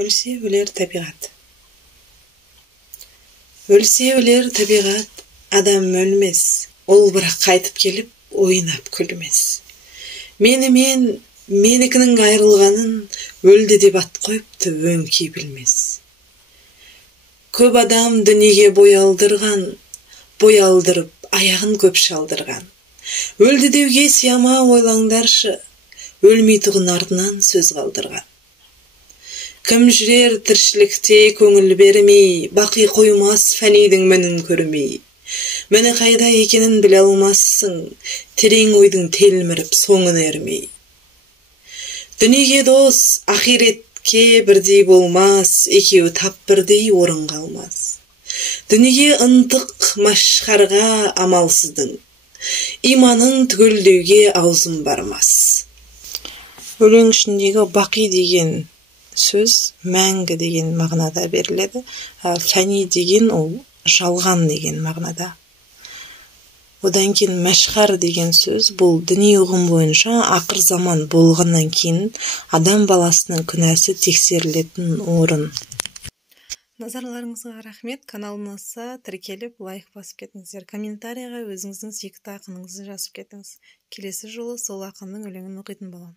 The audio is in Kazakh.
Өлсе өлер табиғат. Өлсе өлер табиғат, адам өлмес, ол бірақ қайтып келіп, ойнап күлмес. Менікінің айрылғанын өлді деп ат қойыпты өңкей білмес. Көп адам дүниеге бой алдырып, аяғын көп шалдырған. Өлді деуге сияма ойлаңдаршы, өлмейтұғын артынан сөз қалдырған. Кім жүрер тіршілікте көңіл бермей, бақи қоймас фәнидің мінін көрмей. Міні қайда екенін біле алмассың, терең ойдың телміріп соңын ермей. Дүниеге дос, ақиретке бірдей болмас, екеуі тап бірдей орын қалмас. Дүниеге ынтық машқарға амалсыздың, иманын түгелдеуге аузым бармас. Өлең ішіндегі бақи деген сөз мәңгі деген мағынада беріледі. Фәни деген ол жалған деген мағынада. Одан кейін мәшқар деген сөз бұл діни ұғым бойынша ақыр заман болғаннан кейін адам баласының күнәсі тексерілетін орын. Назарларыңызға рахмет. Каналым ұнаса тіркеліп лайк басып кетіңіздер. Комментарийға өзіңіздің сүйікті ақыныңызды жазып кетіңіз. Келесі жолы сол ақынның өлеңін оқитын боламын.